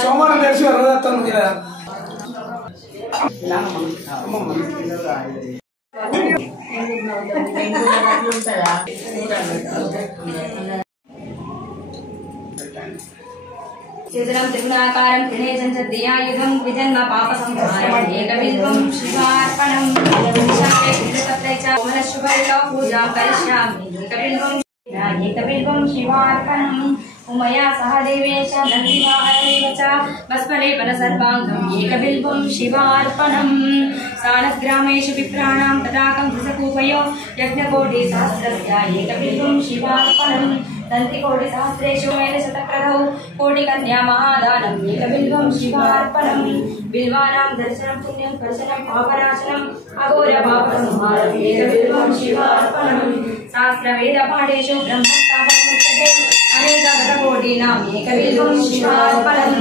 सोमवार తెలిసి రోజుతాను మీరా चित्रं त्रिगुणाकारं त्रिनेशं च धियायुधं द्विजन्म पापसंहारम् एकबिल्वं शिवार्पणं विशाखे कुण्डपत्रे च कोमलशुभैः पूजां करिष्यामि एकबिल्वं शिवार्पणम् उमया सह देवेश नन्दिवाहनमेव च भस्मलेपनसर्वाङ्गम् एकबिल्वं शिवार्पणम् सानग्रामेषु विप्राणां तदाकं धृसकूपयो यज्ञकोटिसहस्रस्य एकबिल्वं शिवार्पणम् दन्तिकोटिसहस्रेषु शतक्रधौ कोटिकन्या महादानम् एकबिल्वं शिवार्पणम् बिल्वानां दर्शनं पुण्यं स्पर्शनं पापनाशनम् अघोरपापसंहारम् एकबिल्वं शिवार्पणम् शास्त्रवेदपाठेषु ब्रह्मस्थापनमुच्यते अनेकगतकोटीनाम् एकबिल्वं शिवार्पणम्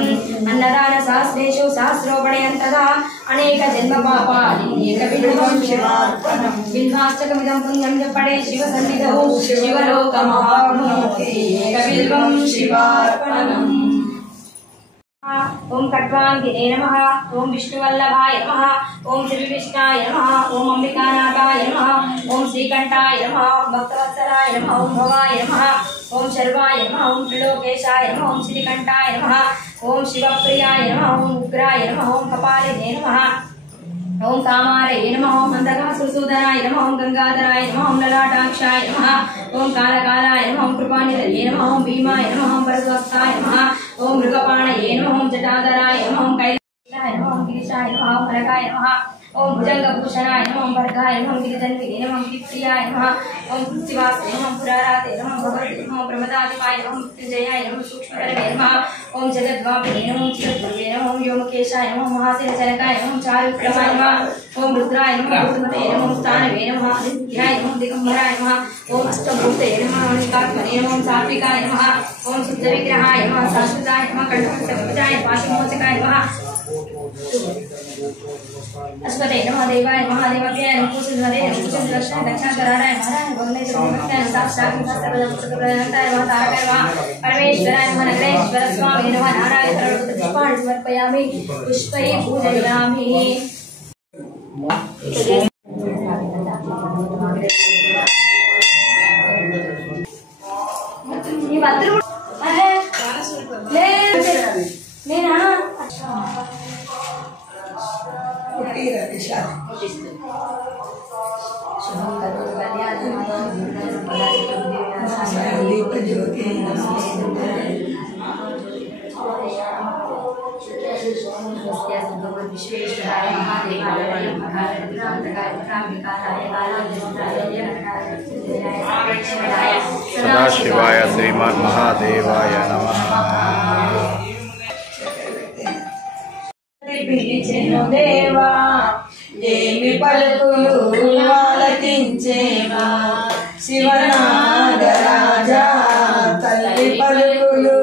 अन्नदानशास्त्रेषु शास्त्रोपणयन्तदा अनेकजन्मपापानि एकबिल्वं शिवार्पणम् बिल्वाष्टकमिदं पुण्यं जपडे शिवसन्निधौ शिवलोकमाप्नोति एकबिल्वं शिवार्पणम्। ओम खट्वांगिने नमः, ओम विष्णुवल्लभाय नमः, ओम श्रीविष्णाय नमः, ओम अंबिकानाथाय नमः, ओम श्रीकंठाय नमः, भक्तवत्सलाय नमः, ओम भवाय नमः, ओम शर्वाय नमः, ओम त्रिलोकेशाय नमः, ओम श्रीकंठाय नमः, ओम शिवप्रियाय नमः, ओम उग्राय नमः, ओम कपालिने नमः, ओम कामारये नमः, ओम अंधकासुरसूदनाय नमः, ओम गंगाधराय नमः, ओम ललाटाक्षाय नमः, ओम कालकालाय नमः, ओम कृपानिधये नमः, ओम भीमाय नमः, ओम परस्वस्ताय नमः, ओम मृगपाणये नमः, ओम जटाधराय नमः, ओम कैलासाय नमः, ओम गिरीशाय नमः, ओम भरगाय नमः, ओम भुजंगभूषणाय नमः, ओम भर्गाय नमः, ओम गिरिधन्विने नमः, ओम गिरिप्रियाय नमः, ओम शिवासे नमः, ओम पुराराते नमः, ओम भगवते नमः, ओम प्रमदादिपाय नमः, ओम मृत्युंजयाय नमः, सूक्ष्मकरणे नमः, ओम जगद्वापिने नमः, ओम चिरद्भवे नमः, ओम व्योमकेशाय नमः, ओम महासेनजनकाय नमः, ओम चारुप्रमाय नमः, ओम रुद्राय नमः, रुद्रमते नमः, ओम स्थानवे नमः, आदित्याय नमः, दिगंबराय नमः, ओम अष्टभूते नमः, ओम निष्कात्मने नमः, ओम सात्विकाय नमः, ओम शुद्धविग्रहाय नमः, शाश्वताय नमः, कंठस्थविभुजाय पाशमोचकाय नमः, अश्वते नमः, देवाय नमः, देवाभ्याय नमः, कुशलधरे नमः, कुशलदर्शनाय दक्षिणाकराय नमः, भगवते जगन्नाथाय नमः, साक्षात्कारप्रदाय नमः, तारकाय नमः, परमेश्वराय नमः, नगरेश्वर स्वामी नमः, नारायण पुष्पाणि समर्पयामि, पुष्पैः पूजयामि। सदाशिवाय श्रीमन्महादेवाय नमः। देवा ఏమి పలుకులు ఆలకించేవా శివనాగరాజా తల్లి పలుకులు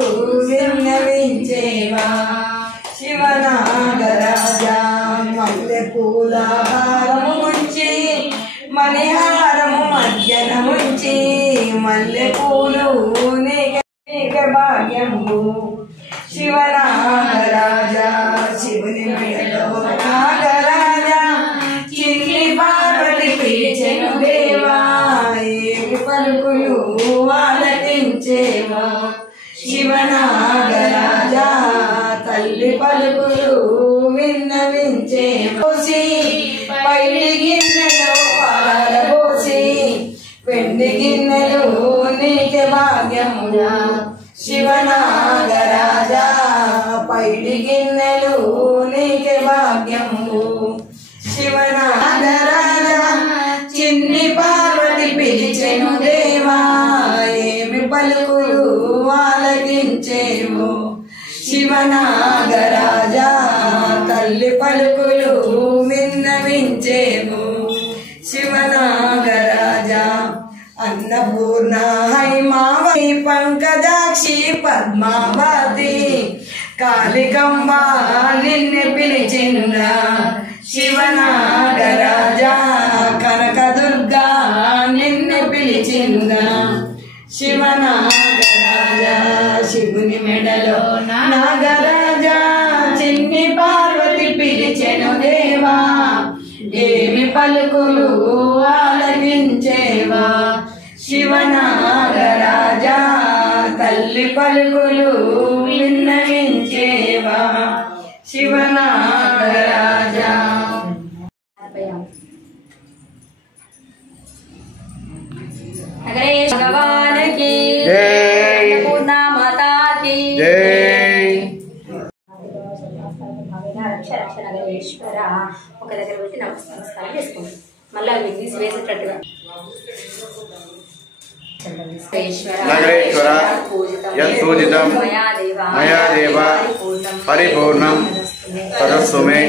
విన్నవించేవా శివనాగరాజా మల్లె పూల హారం మల్లె పూలు నీకే భాగ్యము శివనాగరాజా శివుని మెడలో నాగరాజా చిన్ని పార్వతి పిలిచెను దేవా ఏమి పలుకులు ఆలకించేవో శివనాగరాజా తల్లి పలుకులు విన్నవించేవో పైడి గిన్నెలో పారబోసి వెండి గిన్నెలు నీకే భాగ్యమురా శివనాగరాజా పైడి గిన్నెలు నీకే భాగ్యము శివనాగరాజా చిన్ని పార్వతి పిలిచెను దేవా ఏమి పలుకులు ఆలకించేవో శివనాగరాజా తల్లి పలుకులు విన్నవించేవో శివనాగరాజా అన్నపూర్ణ హైమావతి పంకజాక్షి పద్మావతి కాళికంబ నిన్ను పిలిచిందా శివనాగరాజా కనకదుర్గా నిన్ను పిలిచిందా శివనాగరాజా శివుని మెడలో నాగరాజా చిన్ని పార్వతి పిలిచెను దేవా ఏమి పలుకులు ఆలకించేవా శివనాగరాజా తల్లి పలుకులు విన్నవించేవా శివనాగరాజా భగవాన్ కి పూర్ణ మాతా కి రక్షణగరేశ్వర ఒక దగ్గర వచ్చి నమస్కారం చేసుకోండి మళ్ళీ అవి తీసి వేసేటట్టుగా నగరేశ్వర యత్పూజితం మయా దేవ పరిపూర్ణం తదస్తు మే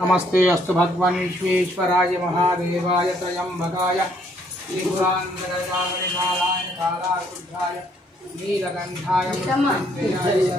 नमस्ते अस्तु भगवान विश्वेश्वराय महादेवाय त्रयंबकाय त्रिपुरांतकजागरिकालाय कालारुद्राय नीलकंठाय मृत्युंजयाय